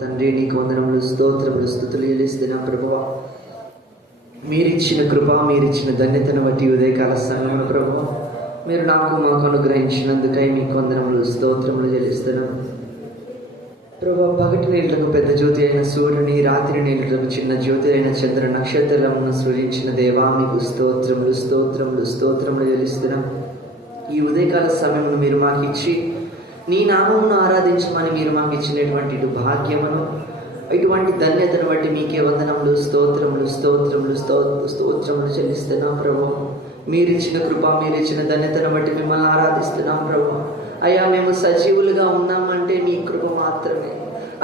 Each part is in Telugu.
తండ్రి నీకు వందనములు, స్తోత్రములు, స్తుతులు చెల్లిస్తున్నాం ప్రభువా. మీరిచ్చిన కృప, మీరిచ్చిన ధన్యతను బట్టి ఉదయకాల సమయంలో ప్రభువా మీరు మాకు అనుగ్రహించినందుకై మీకు వందనములు, స్తోత్రములు చెల్లిస్తున్నాం ప్రభువా. పగటి నీళ్లకు పెద్ద జ్యోతి అయిన సూర్యుని, రాత్రి నీళ్లకు చిన్న జ్యోతి అయిన చంద్ర నక్షత్రములను సృజించిన దేవా మీకు స్తోత్రములు, స్తోత్రములు, స్తోత్రములు చెల్లిస్తున్నాం. ఈ ఉదయకాల సమయమును మీరు మాకు ఇచ్చి నీ నామమును ఆరాధించమని మీరు మాకు ఇచ్చినటువంటి ఇటు భాగ్యమును, ఇటువంటి ధన్యతను బట్టి మీకే వందనములు, స్తోత్రములు, స్తోత్రములు, స్తోత్రములు చెల్లిస్తున్నాం ప్రభు. మీరిచ్చిన కృప, మీరిచ్చిన ధన్యతను బట్టి మిమ్మల్ని ఆరాధిస్తున్నాం ప్రభు. అయ్యా మేము సజీవులుగా ఉన్నామంటే మీ కృప మాత్రమే.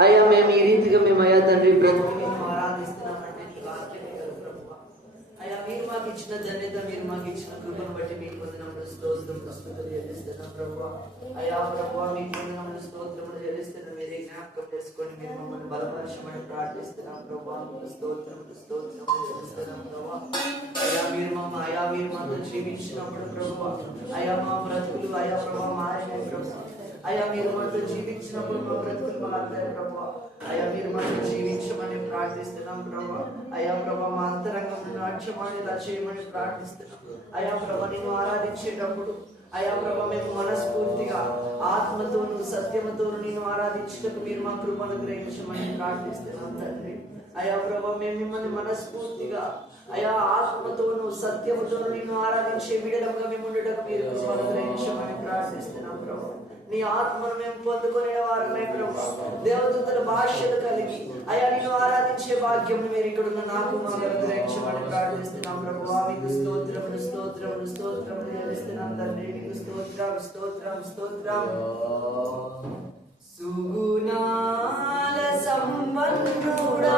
అయ్యా మేము ఈ రీతిగా మేము అయ్యా తండ్రి బ్రతికి మేము ఆరాధిస్తున్నామంటే నీ వాక్యమే కదా ప్రభు. అయ్యా మీరు మాకు ఇచ్చిన ధన్యత, మీరు మాకు ఇచ్చిన కృపను బట్టి మీకు వందనములు, స్తోత్రములు, స్తుతులు చెల్లిస్తున్నాం ప్రభు. అయ్యా ప్రభు మీకు వందనములు, స్తోత్రములు చెల్లిస్తున్నాం. మీరే జ్ఞాపకం చేసుకొని మీరు మమ్మల్ని బలపరచమని ప్రార్థిస్తున్నాం ప్రభు. స్తోత్రములు, స్తోత్రములు చెల్లిస్తున్నాం ప్రభు. అయ్యా మీరు మాతో జీవించినప్పుడు ప్రభు, అయ్యా మా బ్రతుకులు అయ్యా ప్రభు మారినాయి ప్రభు. అయ్యా మీరు మాతో జీవించినప్పుడు మా బ్రతుకులు మారుతాయి ప్రభు. అయ్యా మీరు మాతో జీవించమని ప్రార్థిస్తున్నాం ప్రభు. అయ్యా ప్రభు మా అంతరంగం నాట్యమని ఇలా చేయమని ప్రార్థిస్తున్నాం. అయ్యా ప్రభు నేను ఆరాధించేటప్పుడు అయ్యా ప్రభు మేము మనస్ఫూర్తిగా ఆత్మతోను సత్యముతోను నేను ఆరాధించటకు మీరు మా కృపను గ్రహించమని ప్రార్థిస్తున్నాం తండ్రి. అయ్యా ప్రభు మేము మిమ్మల్ని మనస్ఫూర్తిగా అయ్యా ఆత్మతోను సత్యముతోను నేను ఆరాధించే విడలంగా మేము ఉండటకు మీరు కృపను గ్రహించమని ప్రార్థిస్తున్నాం ప్రభు. నీ ఆత్మను మేము పొందుకునే వారమే ప్రభు. దేవదూతల భాషలు కలిగి అయ్యా నేను ఆరాధించే భాగ్యం మీరు ఇక్కడ ఉన్న నాకు మాకు అనుగ్రహించమని ప్రార్థిస్తున్నాం ప్రభు. మీకు స్తోత్రములు, స్తోత్రములు, స్తోత్రములు చెల్లిస్తున్నాం తండ్రి. మీకు స్తోత్రం, స్తోత్రం, స్తోత్రం. సుగుణాల సంపన్నుడా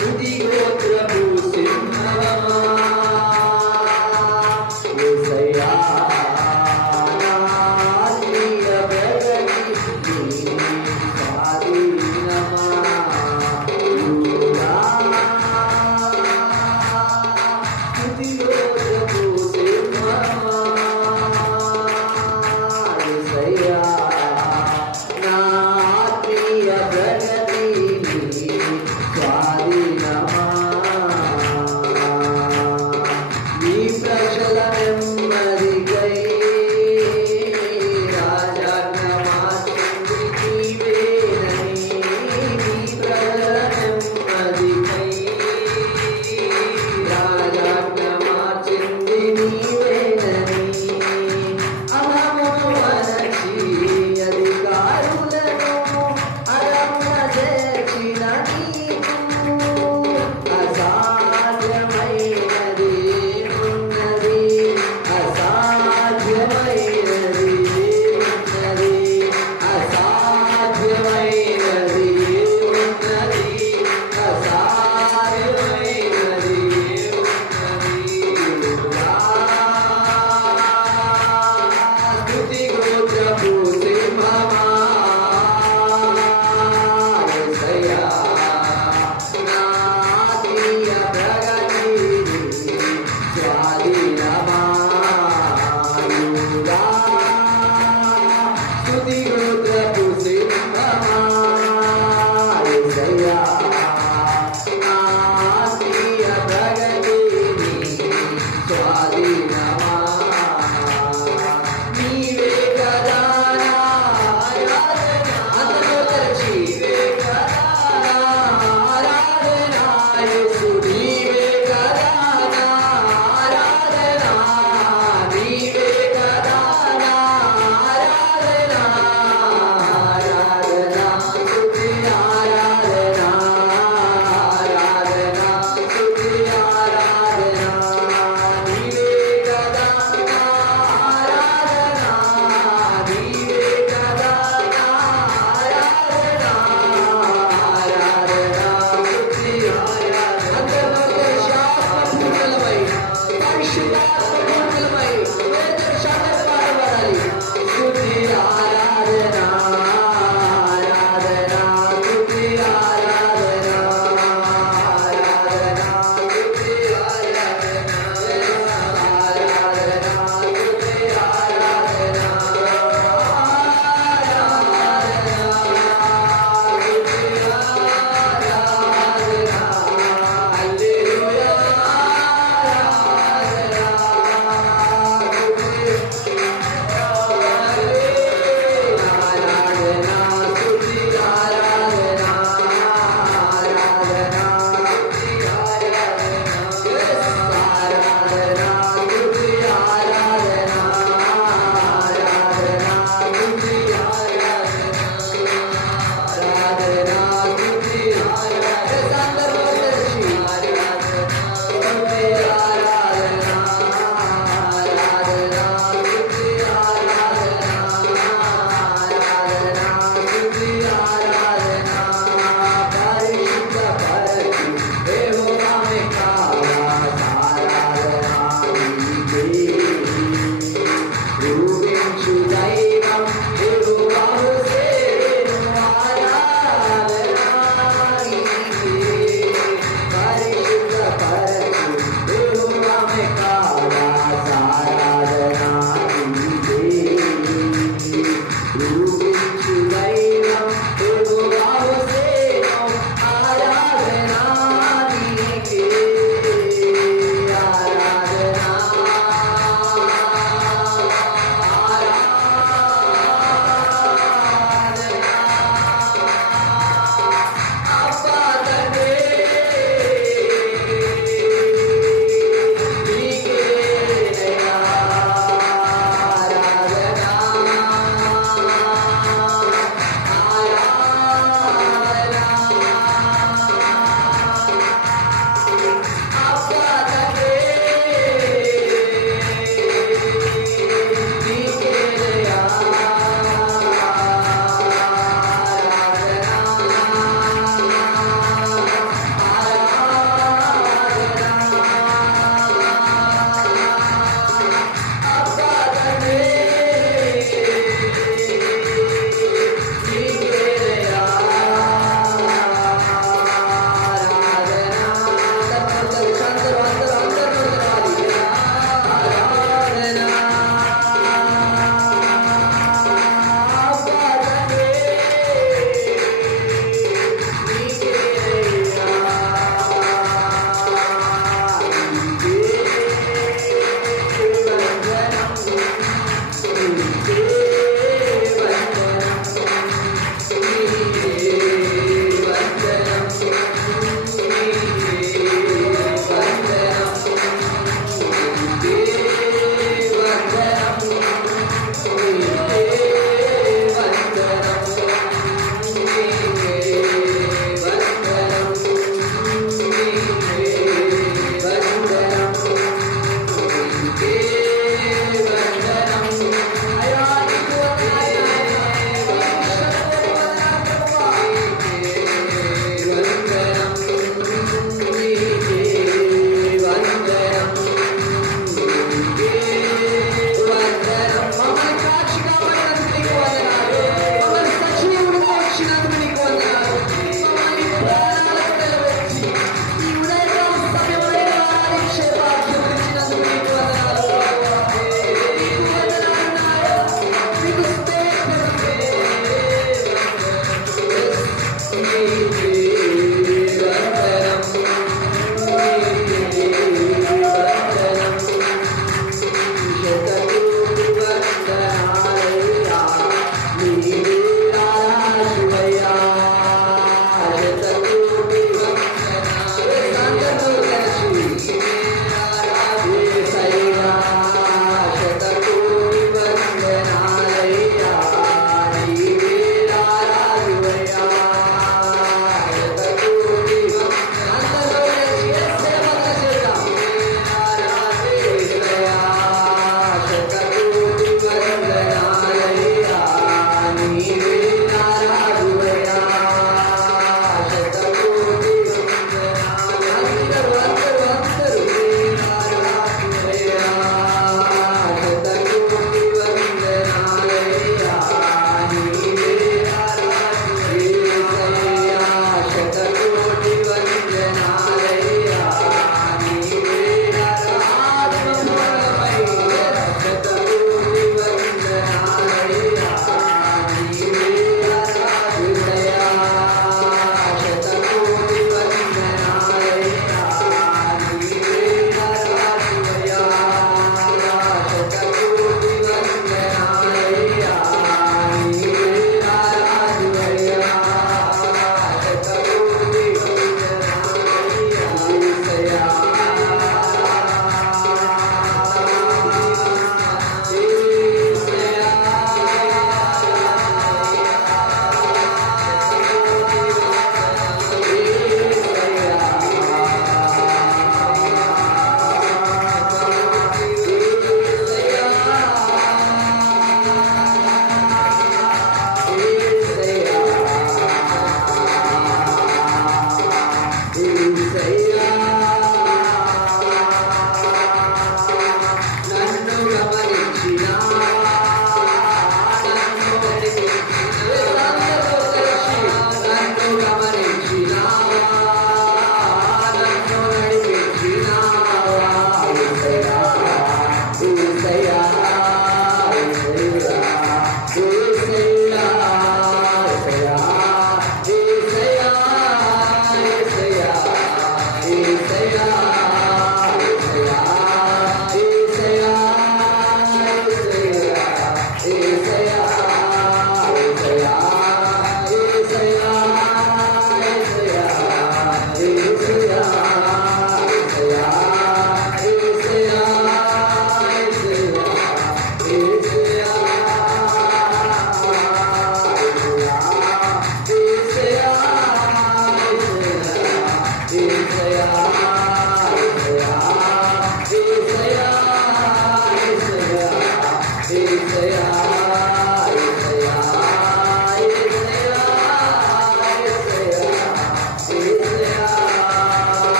స్తుతి గోత్రపు సింహమా యేసయ్యా నా ఆత్మీయ ప్రగతి నీ స్వాధీనమా యూదా స్తుతి గోత్రపు సింహమా యేసయ్యా నా ఆత్మీయ ప్రగతి నీ స్వాధీనమా నీ ప్రజల నెమ్మదికై రాజాజ్ఞ మార్చింది నీవేనని నీ ప్రజల నెమ్మదికై రాజాజ్ఞ మార్చింది నీవేనని అహమును వనచి అధికారులను అరమున చేర్చిన నీకు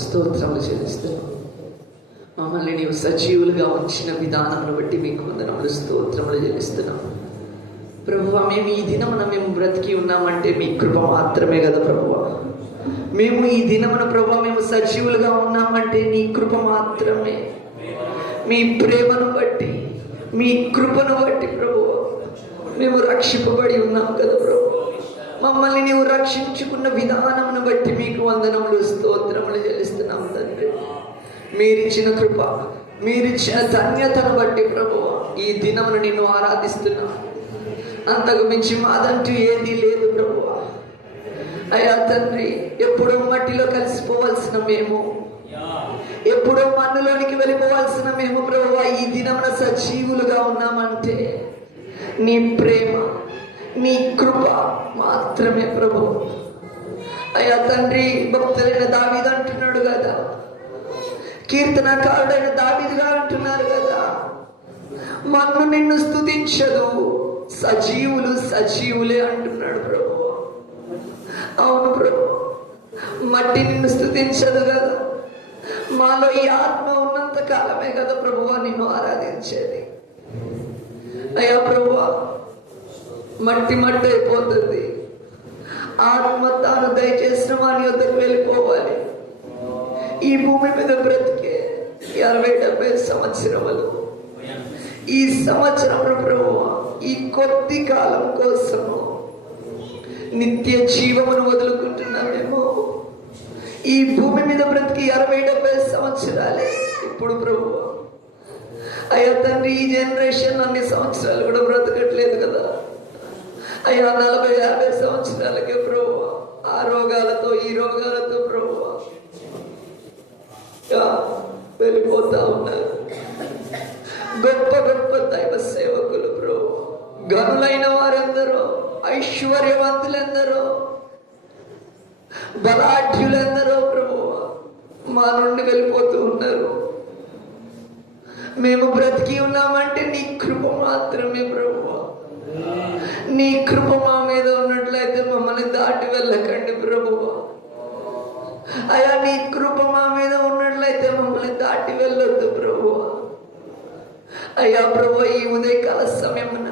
స్తోత్రములు చెల్లిస్తున్నాం. మమ్మల్ని నీవు సజీవులుగా ఉంచిన విధానమును బట్టి మీకు వందనములు స్తోత్రములు చెల్లిస్తున్నాం. ప్రభువా, మేము ఈ దినమున మేము బ్రతికి ఉన్నామంటే మీ కృప మాత్రమే కదా ప్రభువా. మేము ఈ దినమున ప్రభువా మేము సజీవులుగా ఉన్నామంటే నీ కృప మాత్రమే. మీ ప్రేమను బట్టి, మీ కృపను బట్టి ప్రభువా మేము రక్షింపబడి ఉన్నాం కదా ప్రభు. మమ్మల్ని నీవు రక్షించుకున్న విధానమును బట్టి మీకు వందనములు స్తోత్రములు చెల్లిస్తున్నాం తండ్రి. మీరిచ్చిన కృప, మీరిచ్చిన ధన్యతను బట్టి ప్రభువా ఈ దినమును నిన్ను ఆరాధిస్తున్నాం. అంతకు మించి మాదంటూ ఏదీ లేదు ప్రభువా. అయ్యా తండ్రి, ఎప్పుడో మట్టిలో కలిసిపోవాల్సిన మేము, ఎప్పుడో మన్నులోనికి వెళ్ళిపోవాల్సిన మేము ప్రభువా ఈ దినమున సజీవులుగా ఉన్నామంటే నీ ప్రేమ, నీ కృప మాత్రమే ప్రభు. అయ్యా తండ్రి, భక్తులైన దావీదు అంటున్నాడు కదా, కీర్తనకారుడైన దావీదుగా అంటున్నారు కదా, మన్ను నిన్ను స్తుతించదు, సజీవులు సజీవులే అంటున్నాడు ప్రభు. అవును ప్రభు, మట్టి నిన్ను స్తుతించదు కదా, మాలో ఈ ఆత్మ ఉన్నంత కాలమే కదా ప్రభువా నిన్ను ఆరాధించేది. అయ్యా ప్రభువా, మట్టి మట్టి అయిపోతుంది, ఆత్మ తాను దయచేసిన వాని వద్దకు వెళ్ళిపోవాలి. ఈ భూమి మీద బ్రతికే 60-70 సంవత్సరములు, ఈ సంవత్సరములు ప్రభువా ఈ కొద్ది కాలం కోసము నిత్య జీవమును వదులుకుంటున్నామేమో. ఈ భూమి మీద బ్రతికి 60-70 సంవత్సరాలే ఇప్పుడు ప్రభువా. అయ్యా తండ్రి, ఈ జనరేషన్ అన్ని సంవత్సరాలు కూడా బ్రతకట్లేదు కదా. అయ్యా 40-50 సంవత్సరాలకే ప్రభువా ఆ రోగాలతో ఈ రోగాలతో ప్రభువా వెళ్ళిపోతా ఉన్నారు. గొప్ప గొప్ప దైవ సేవకులు ప్రభువా, గనులైన వారెందరో, ఐశ్వర్యవంతులెందరో, బలాఢ్యులెందరో ప్రభువా మా నుండి వెళ్ళిపోతూ ఉన్నారు. మేము బ్రతికి ఉన్నామంటే నీ కృప మాత్రమే ప్రభువా. నీ కృప మా మీద ఉన్నట్లయితే మమ్మల్ని దాటి వెళ్ళకండి ప్రభువా. అయ్యా, నీ కృప మా మీద ఉన్నట్లయితే మమ్మల్ని దాటి వెళ్ళొద్దు ప్రభువా. అయ్యా ప్రభువా, ఈ ఉదయకాల సమయమున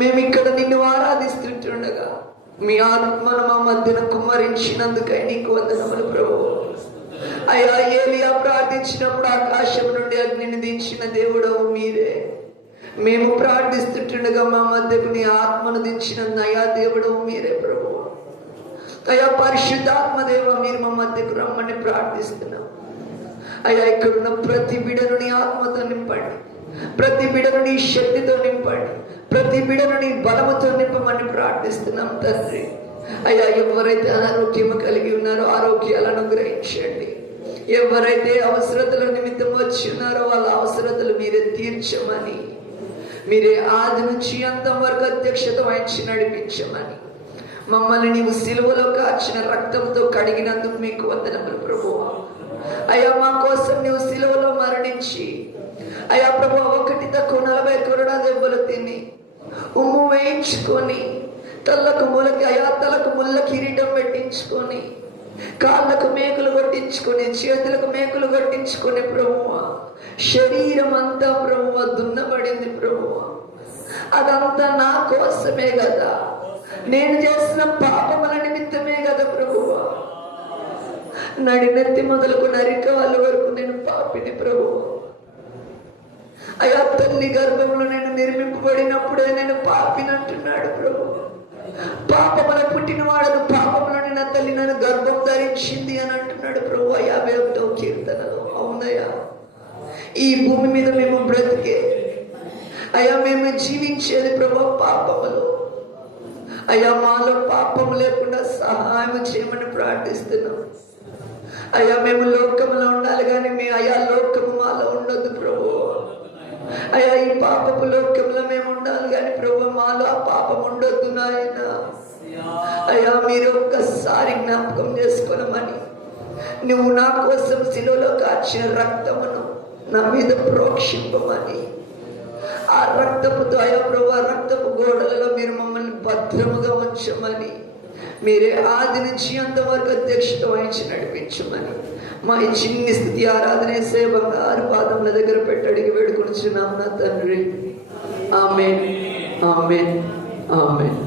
మేము ఇక్కడ నిన్ను ఆరాధిస్తుండగా మీ ఆత్మను మా మధ్యన కుమ్మరించినందుకై నీకు వందనములు ప్రభువా. అయ్యా, ఏలియా ప్రార్థించినప్పుడు ఆకాశం నుండి అగ్నిని దించిన దేవుడవు మీరే. మేము ప్రార్థిస్తుండగా మా మధ్యకు నీ ఆత్మను దించిన నయా దేవుడవు మీరే ప్రభు. అయ్యా పరిశుద్ధాత్మదేవ, మీరు మా మధ్యకు రమ్మని ప్రార్థిస్తున్నాం. అయ్యా, ఇక్కడున్న ప్రతి బిడను నీ ఆత్మతో నింపండి, ప్రతి బిడను నీ శక్తితో నింపండి, ప్రతి బిడను నీ బలముతో నింపమని ప్రార్థిస్తున్నాం తండ్రి. అయ్యా, ఎవరైతే అనారోగ్యము కలిగి ఉన్నారో ఆరోగ్యాలను గ్రహించండి. ఎవరైతే అవసరతల నిమిత్తం వచ్చి ఉన్నారో వాళ్ళ అవసరతలు మీరే తీర్చమని, మీరే ఆది నుంచి అంతం వరకు అధ్యక్షత వహించి నడిపించమని, మమ్మల్ని నీవు సిలువలో కార్చిన రక్తంతో కడిగినందుకు మీకు వందనములు ప్రభువా. అయ్యా, మా కోసం నీవు సిలువలో మరణించి అయ్యా ప్రభు 1 కొరడా దెబ్బలు తిని ఉమ్ము వేయించుకొని తలకు ముళ్ళ కిరీటం పెట్టించుకొని కాళ్ళకు మేకులు కొట్టించుకొని, చేతులకు మేకులు కొట్టించుకొని ప్రభువా, శరీరం అంతా ప్రభువా దున్నబడింది ప్రభువా. అదంతా నా కోసమే కదా, నేను చేసిన పాపముల నిమిత్తమే కదా ప్రభువా. నడినెత్తి మొదలుకు నరికాల వరకు నేను పాపిని ప్రభువా. అయా తల్లి గర్భంలో నేను నిర్మింపబడినప్పుడే నేను పాపినంటున్నాడు ప్రభు. పాపమున పుట్టిన వాడను, పాపములను నా తల్లి నన్ను గర్భం ధరించింది అని అంటున్నాడు ప్రభు 51వ కీర్తనలో. అవునయ్యా, ఈ భూమి మీద మేము బ్రతికే అయ్యా, మేము జీవించేది ప్రభు పాపములు. అయ్యా, మాలో పాపము లేకుండా సహాయం చేయమని ప్రార్థిస్తున్నాం. అయ్యా, మేము లోకములో ఉండాలి కానీ అయ్యా లోకము మాలో ఉండొద్దు ప్రభు. అయ్యా, ఈ పాపపు లోకంలో మేము ఉండాలి కానీ ప్రభు మాలో ఆ పాపం ఉండొద్దు నాయన. అయ్యా, మీరు ఒక్కసారి జ్ఞాపకం చేసుకోనమని, నువ్వు నా కోసం శిలువలో కార్చిన రక్తమును నా మీద ప్రోక్షింపమని, ఆ రక్తముతో అయ్యా ప్రభు రక్తపు గోడలలో మీరు మమ్మల్ని భద్రముగా ఉంచమని, మీరే ఆది నుంచి అంతవరకు అధ్యక్షత వహించి నడిపించమని, మా ఈ చిన్ని స్థితి ఆరాధన సేవంగా 6 పాదముల దగ్గర పెట్టి అడిగి వేడుకొనిచున్నాం నా తండ్రి. ఆమేన్, ఆమేన్, ఆమేన్.